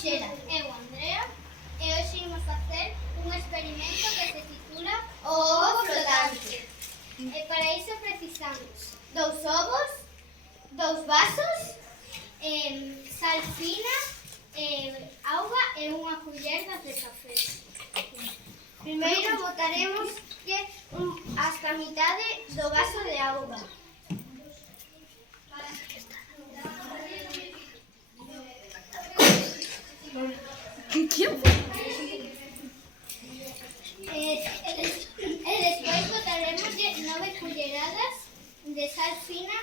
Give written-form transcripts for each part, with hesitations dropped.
Xela. Eu, Andrea, e hoxe imos facer un experimento que se titula O ovo flotante. E para iso precisamos 2 ovos, 2 vasos, sal fina, auga e unha culler de café. primeiro botaremos hasta a mitade do vaso de auga. E despois botaremos 9 culleradas de sal fina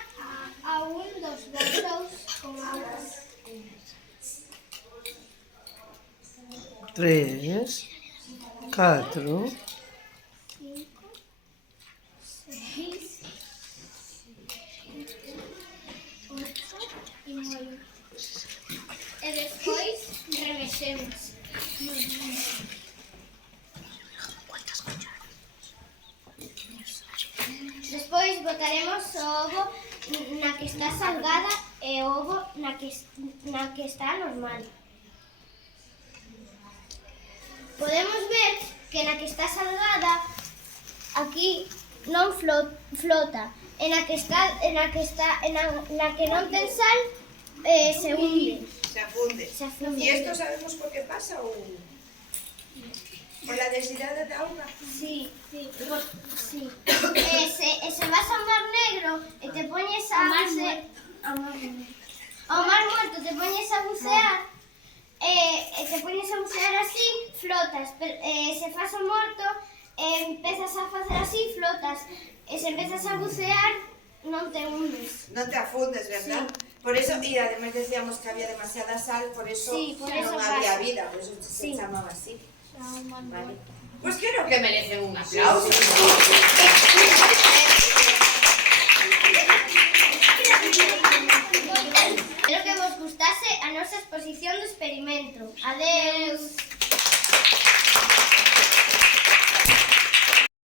a un dos vasos con auga. 3, 4, 5, 6, 8 e 9. E despois remexemos. Despois botaremos o ovo na que está salgada e o ovo na que está normal. Podemos ver que na que está salgada aquí non flota, e na que non ten sal se hunde. Se afunde. Se afunde. ¿Y esto sabemos por qué pasa o por la densidad de auga? Sí, sí. Se vas ao mar negro e te poñes a ao mar muerto te poñes a bucear e te poñes a bucear así, flotas. Se fas o morto empezas a facer así, flotas. E se empezas a bucear non te hundes. No te afundes, ¿verdad? Sí. Por eso, y además decíamos que había demasiada sal, por eso, Sí, por eso no había pasa. vida, por eso se Sí. llamaba así. Vale. Pues creo que merecen un aplauso. Espero que vos gustase a nosa exposición do experimento. Adeus.